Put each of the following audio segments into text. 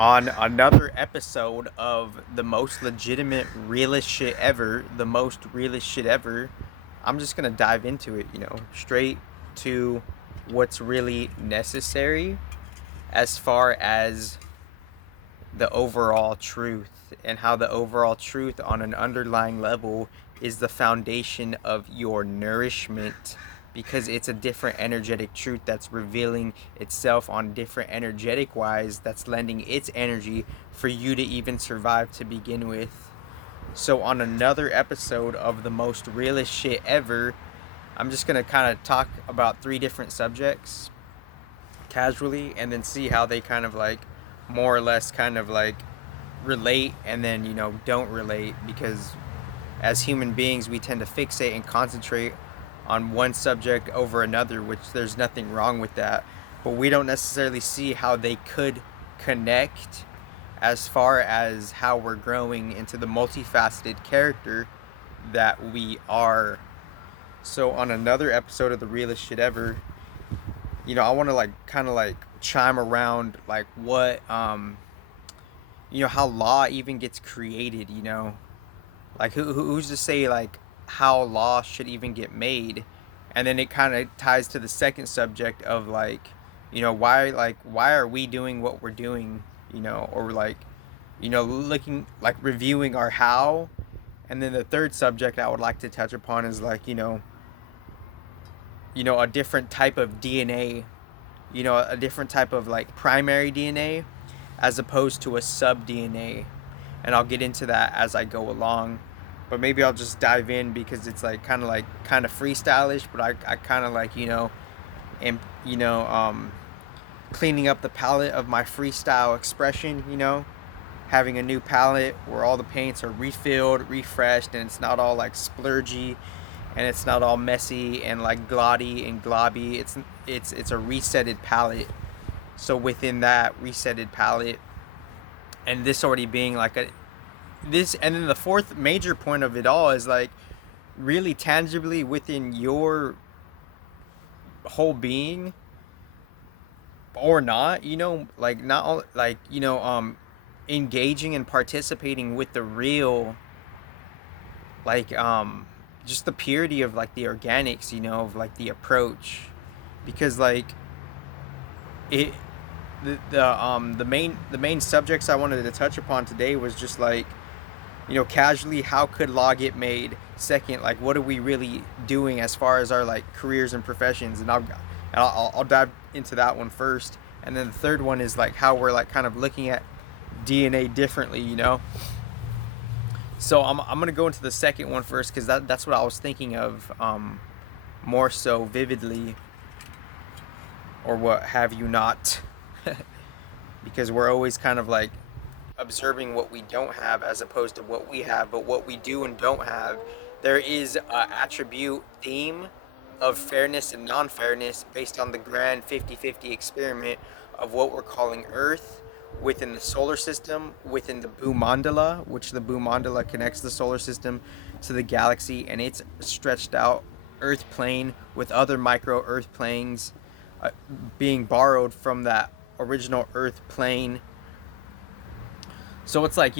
on another episode of the most legitimate, realest shit ever, the most realest shit ever. I'm just gonna dive into it, straight to what's really necessary as far as the overall truth, and how the overall truth on an underlying level is the foundation of your nourishment, because it's a different energetic truth that's revealing itself on different energetic wise, that's lending its energy for you to even survive to begin with. So on another episode of the most realest shit ever, I'm just going to kind of talk about three different subjects casually, and then see how they kind of like more or less kind of like relate, and then don't relate, because as human beings we tend to fixate and concentrate on one subject over another, which there's nothing wrong with that, but we don't necessarily see how they could connect as far as how we're growing into the multifaceted character that we are. So on another episode of the realest shit ever, I want to like kind of like chime around like what how law even gets created, like who's to say like how law should even get made. And then it kind of ties to the second subject of like, why are we doing what we're doing, or like, looking like reviewing our how. And then the third subject I would like to touch upon is like, a different type of DNA, a different type of like primary DNA as opposed to a sub DNA. And I'll get into that as I go along. But maybe I'll just dive in because it's like kind of freestylish, but I kind of like, am cleaning up the palette of my freestyle expression, having a new palette where all the paints are refilled, refreshed, and it's not all like splurgy, and it's not all messy and like glotty and globby. It's a resetted palette. So within that resetted palette, and this already being like a this, and then the fourth major point of it all is like really tangibly within your whole being, or not, like not all, like engaging and participating with the real, like just the purity of like the organics, of like the approach. Because like it the main subjects I wanted to touch upon today was just like, casually, how could law get made? Second, like, what are we really doing as far as our like careers and professions? And I'll dive into that one first. And then the third one is like how we're like kind of looking at DNA differently, So I'm gonna go into the second one first, because that's what I was thinking of, more so vividly, or what have you not. Because we're always kind of like observing what we don't have as opposed to what we have, but what we do and don't have. There is a attribute theme of fairness and non-fairness based on the grand 50-50 experiment of what we're calling Earth within the solar system, within the Bhumandala, which the Bhumandala connects the solar system to the galaxy, and it's stretched out Earth plane with other micro Earth planes, being borrowed from that original Earth plane. So it's like,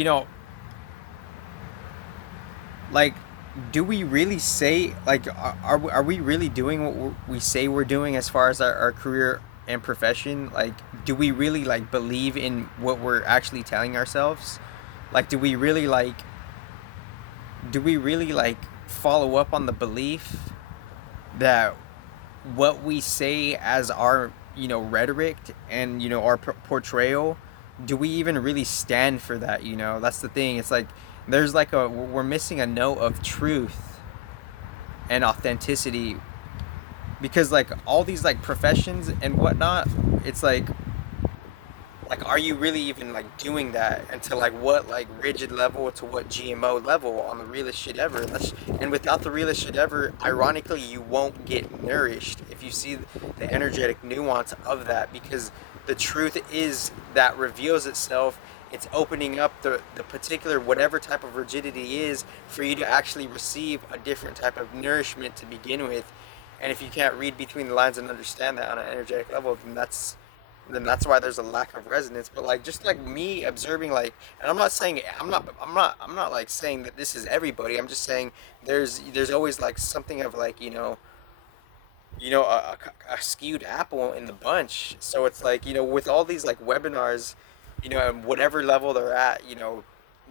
like, do we really say, like, are we really doing what we say we're doing as far as our career and profession? Like, do we really like believe in what we're actually telling ourselves? Like, do we really like follow up on the belief that what we say as our, rhetoric and, our portrayal, do we even really stand for that? That's the thing. It's like there's like we're missing a note of truth and authenticity, because like all these like professions and whatnot, it's like are you really even like doing that, and to like what like rigid level, to what GMO level on the realest shit ever. And without the realest shit ever, ironically, you won't get nourished if you see the energetic nuance of that, because the truth is that reveals itself. It's opening up the particular whatever type of rigidity is for you to actually receive a different type of nourishment to begin with. And if you can't read between the lines and understand that on an energetic level, then then that's why there's a lack of resonance. But like just like me observing, like, and I'm not like saying that this is everybody. I'm just saying there's always like something of like, a skewed apple in the bunch. So it's like, with all these like webinars, and whatever level they're at,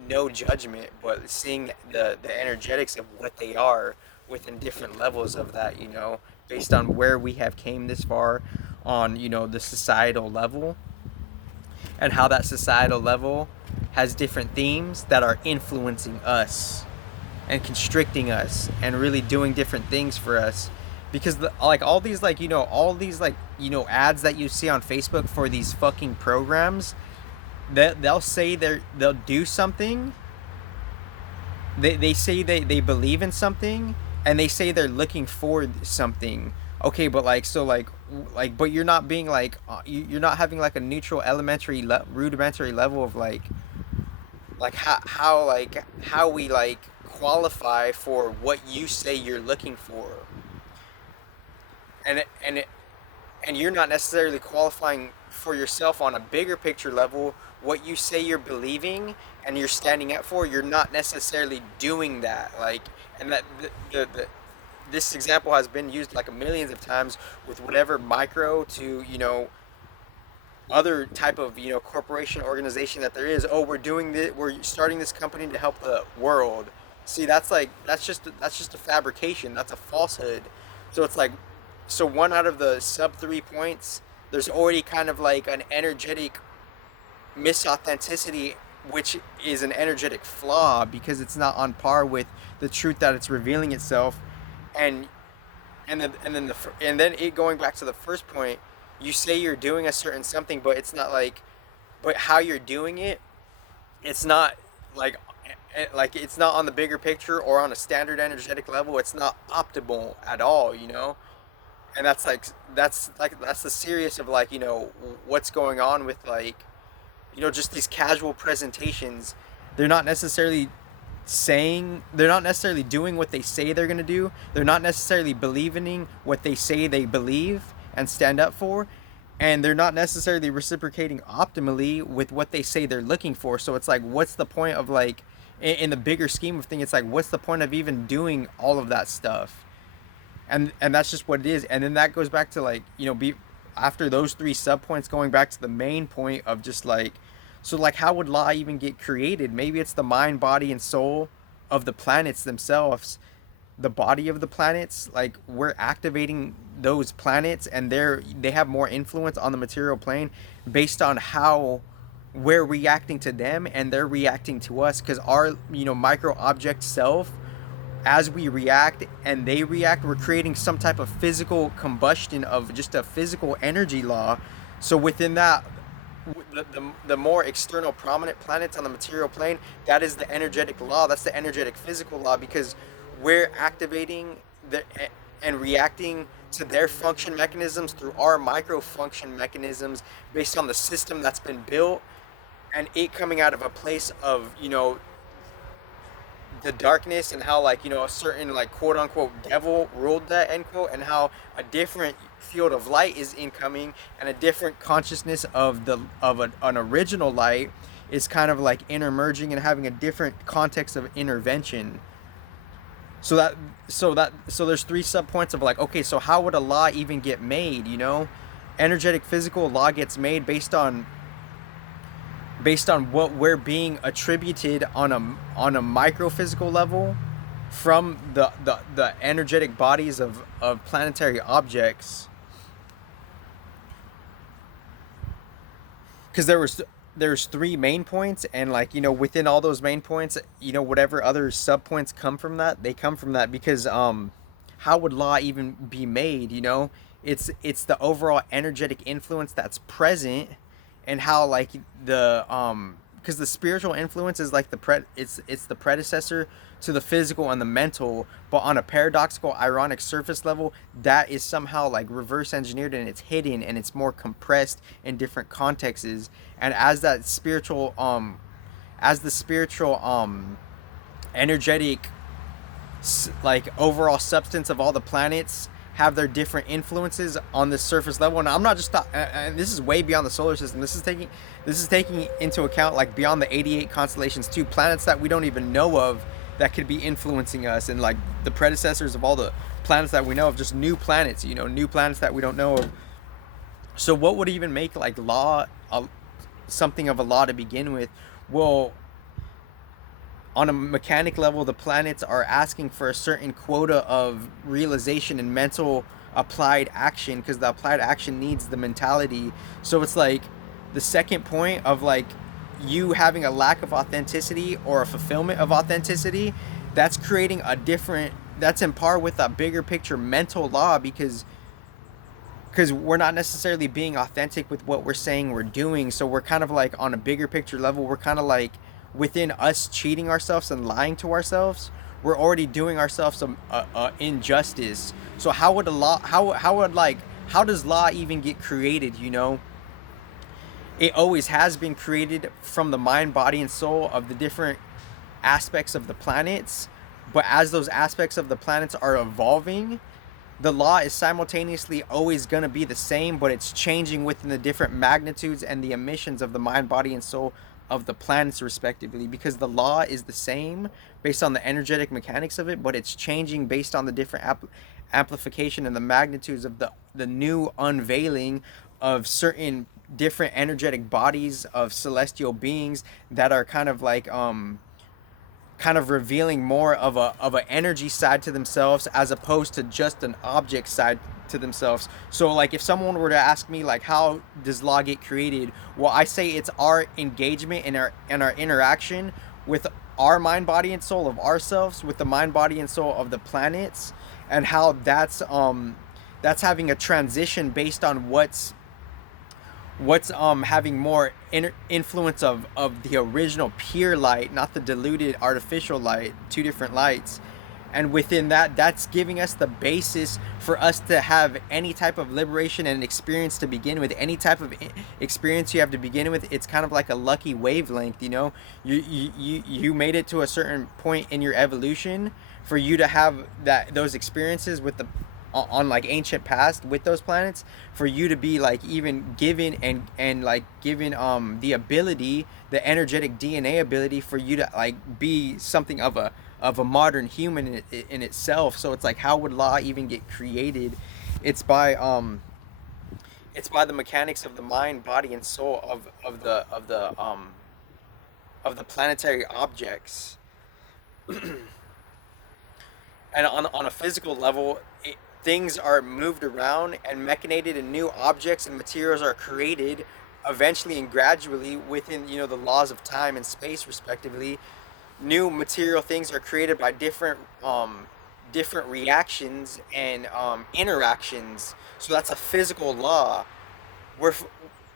no judgment, but seeing the energetics of what they are within different levels of that, based on where we have came this far on, the societal level, and how that societal level has different themes that are influencing us and constricting us and really doing different things for us, because like all these like, ads that you see on Facebook for these fucking programs, that they'll say they'll do something, they say they believe in something, and they say they're looking for something. Okay, but like, so like but you're not being like, you're not having like a neutral elementary rudimentary level of like how we like qualify for what you say you're looking for, and and you're not necessarily qualifying for yourself on a bigger picture level. What you say you're believing and you're standing up for, you're not necessarily doing that. Like, and that this example has been used like a millions of times with whatever micro to, other type of, corporation organization that there is. Oh, we're starting this company to help the world. See, that's just a fabrication, that's a falsehood. So it's like, so one out of the sub 3 points, there's already kind of like an energetic misauthenticity, which is an energetic flaw because it's not on par with the truth that it's revealing itself. and and then it going back to the first point, you say you're doing a certain something, but it's not like, but how you're doing it, it's not like, it's not on the bigger picture or on a standard energetic level. It's not optimal at all, and that's the serious of like, what's going on with like, just these casual presentations. They're not necessarily they're not necessarily doing what they say they're going to do. They're not necessarily believing what they say they believe and stand up for, and they're not necessarily reciprocating optimally with what they say they're looking for. So it's like, what's the point of like, in the bigger scheme of things, it's like, what's the point of even doing all of that stuff? And that's just what it is. And then that goes back to like, be after those three sub points, going back to the main point of just like, so like, how would law even get created? Maybe it's the mind, body, and soul of the planets themselves. The body of the planets, like, we're activating those planets, and they have more influence on the material plane based on how we're reacting to them and they're reacting to us, because our, micro object self, as we react and they react, we're creating some type of physical combustion of just a physical energy law. So within that, the more external prominent planets on the material plane, that is the energetic law, that's the energetic physical law, because we're activating and reacting to their function mechanisms through our micro function mechanisms based on the system that's been built, and it coming out of a place of, the darkness, and how like, a certain like quote unquote devil ruled that end quote, and how a different field of light is incoming, and a different consciousness of an original light is kind of like intermerging and having a different context of intervention. So there's three sub points of like, okay, so how would a law even get made? Energetic physical law gets made based on what we're being attributed on a micro physical level from the energetic bodies of planetary objects. Because there's three main points, and like, within all those main points, whatever other sub points come from that, they come from that, because how would law even be made? It's the overall energetic influence that's present, and how like because the spiritual influence is like it's the predecessor to the physical and the mental, but on a paradoxical ironic surface level, that is somehow like reverse engineered, and it's hidden, and it's more compressed in different contexts. And as that spiritual as the spiritual energetic like overall substance of all the planets have their different influences on the surface level. And I'm not just and this is way beyond the solar system. This is taking into account like beyond the 88 constellations too, planets that we don't even know of that could be influencing us, and like the predecessors of all the planets that we know of, just new planets, new planets that we don't know of. So what would even make like law something of a law to begin with? Well, on a mechanic level, the planets are asking for a certain quota of realization and mental applied action, because the applied action needs the mentality. So it's like the second point of like you having a lack of authenticity or a fulfillment of authenticity, that's creating a different, that's in par with a bigger picture mental law, because we're not necessarily being authentic with what we're saying we're doing. So we're kind of like on a bigger picture level, we're kind of like within us cheating ourselves and lying to ourselves, we're already doing ourselves some injustice. So how would a law, how would like, how does law even get created? It always has been created from the mind, body, and soul of the different aspects of the planets. But as those aspects of the planets are evolving, the law is simultaneously always going to be the same, but it's changing within the different magnitudes and the emissions of the mind, body, and soul of the planets respectively, because the law is the same based on the energetic mechanics of it, but it's changing based on the different amplification and the magnitudes of the new unveiling of certain different energetic bodies of celestial beings that are kind of revealing more of an energy side to themselves, as opposed to just an object side to themselves. So like if someone were to ask me like how does law get created, well, I say it's our engagement and our interaction with our mind, body, and soul of ourselves with the mind, body, and soul of the planets, and how that's having a transition based on what's having more influence of the original pure light, not the diluted artificial light, two different lights. And within that, that's giving us the basis for us to have any type of liberation and experience to begin with. Any type of experience you have to begin with, it's kind of like a lucky wavelength. You made it to a certain point in your evolution for you to have those experiences with the on like ancient past with those planets, for you to be like even given and like given the ability, the energetic DNA ability, for you to like be something of a modern human in itself. So it's like, how would law even get created? It's by the mechanics of the mind, body, and soul of the planetary objects. And on a physical level, things are moved around and mechanated, and new objects and materials are created eventually and gradually within the laws of time and space respectively. New material things are created by different reactions and interactions. So that's a physical law. We're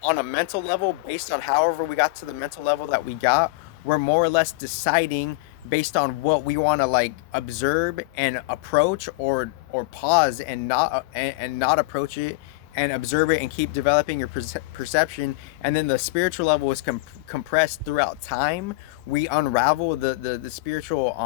on a mental level, based on however we got to the mental level that we got, we're more or less deciding based on what we want to like observe and approach, or pause and not approach it, and observe it and keep developing your perception. And then the spiritual level is compressed throughout time. We unravel the spiritual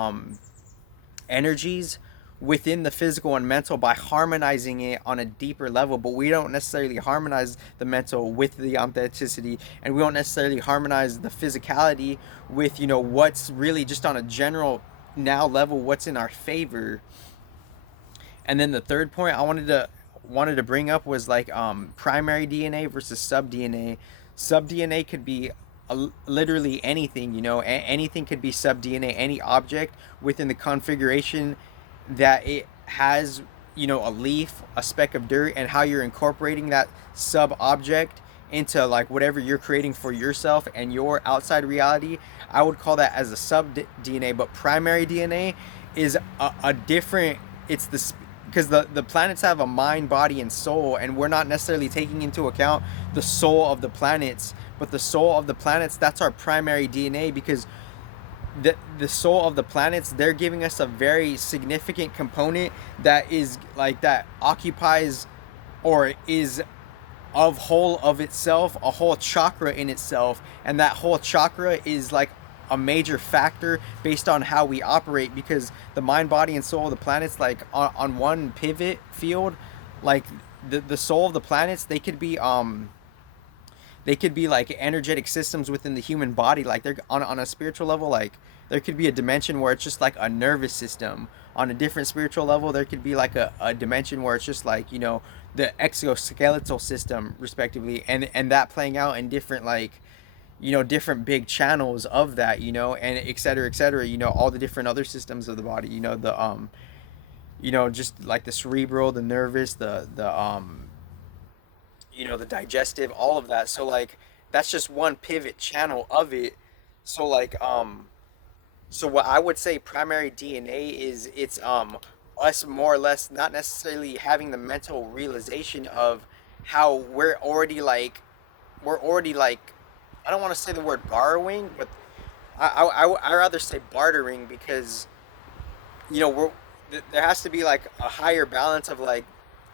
energies within the physical and mental by harmonizing it on a deeper level. But we don't necessarily harmonize the mental with the authenticity, and we don't necessarily harmonize the physicality with what's really just on a general now level, what's in our favor. And then the third point I wanted to bring up was like primary DNA versus sub DNA. Sub DNA could be literally anything. Anything could be sub DNA, any object within the configuration that it has, a leaf, a speck of dirt, and how you're incorporating that sub object into like whatever you're creating for yourself and your outside reality. I would call that as a sub DNA. But primary DNA is a different, it's the, because the planets have a mind, body, and soul, and we're not necessarily taking into account the soul of the planets. But the soul of the planets, that's our primary DNA, because the soul of the planets, they're giving us a very significant component that is like, that occupies or is of whole of itself, a whole chakra in itself. And that whole chakra is like a major factor based on how we operate, because the mind, body, and soul of the planets, like on one pivot field, like the soul of the planets, they could be like energetic systems within the human body. Like they're on a spiritual level, like there could be a dimension where it's just like a nervous system. On a different spiritual level, there could be like a dimension where it's just like, the exoskeletal system respectively, and that playing out in different, like, different big channels of that, and et cetera, all the different other systems of the body, just like the cerebral, the nervous, the digestive, all of that. So like that's just one pivot channel of it. So like so what I would say primary DNA is, it's us more or less not necessarily having the mental realization of how we're already like I don't want to say the word borrowing, but I rather say bartering, because we're there has to be like a higher balance of like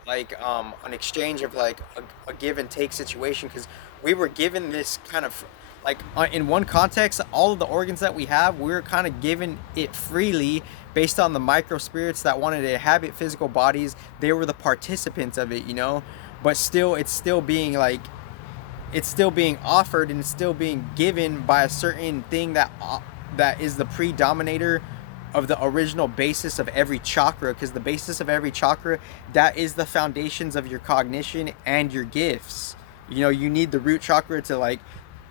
an exchange of like a give and take situation, because we were given this kind of like in one context, all of the organs that we have, we were kind of given it freely based on the micro spirits that wanted to inhabit physical bodies. They were the participants of it, but still it's still being offered, and it's still being given by a certain thing that is the predominator of the original basis of every chakra, because the basis of every chakra, that is the foundations of your cognition and your gifts. You need the root chakra to like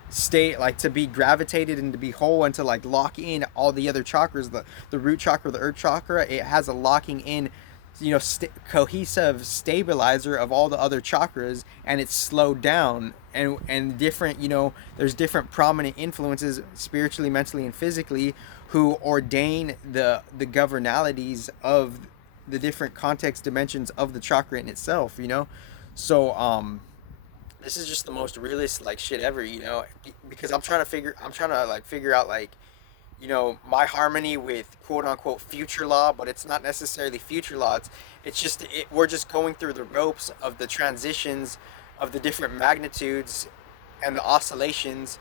stay, like, to be gravitated and to be whole, and to like lock in all the other chakras. The root chakra, the earth chakra, it has a locking in, cohesive stabilizer of all the other chakras, and it's slowed down, and different, there's different prominent influences spiritually, mentally, and physically, who ordain the governalities of the different context dimensions of the chakra in itself. So this is just the most realist like shit ever, because I'm trying to like figure out, like, my harmony with quote unquote future law, but it's not necessarily future law. We're just going through the ropes of the transitions of the different magnitudes and the oscillations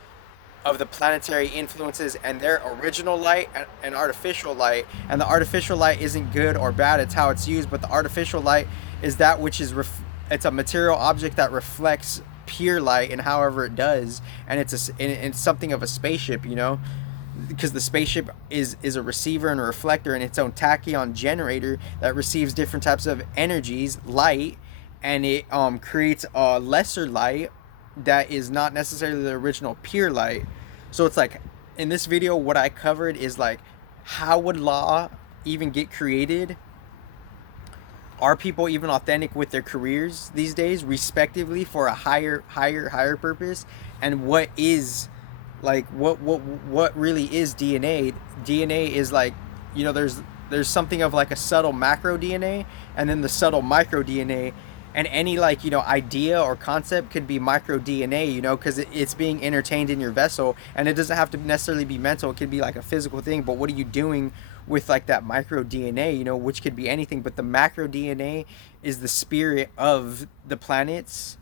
of the planetary influences and their original light and artificial light. And the artificial light isn't good or bad, it's how it's used. But the artificial light is that which is it's a material object that reflects pure light, and however it does, and it's something of a spaceship, because the spaceship is a receiver and a reflector and its own tachyon generator that receives different types of energies, light, and it creates a lesser light that is not necessarily the original pure light. So it's like, in this video, what I covered is like, how would law even get created? Are people even authentic with their careers these days, respectively, for a higher purpose? And what really is DNA? DNA is like, there's something of like a subtle macro DNA, and then the subtle micro DNA, and any, like, idea or concept could be micro DNA, because it's being entertained in your vessel, and it doesn't have to necessarily be mental. It could be like a physical thing, but what are you doing with like that micro DNA, which could be anything. But the macro DNA is the spirit of the planets,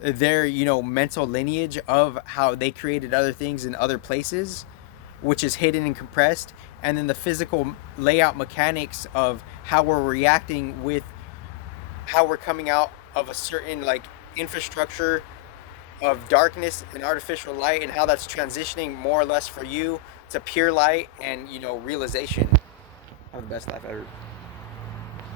their, mental lineage of how they created other things in other places, which is hidden and compressed. And then the physical layout mechanics of how we're reacting with how we're coming out of a certain like infrastructure of darkness and artificial light, and how that's transitioning more or less for you to pure light and realization. Have the best life ever.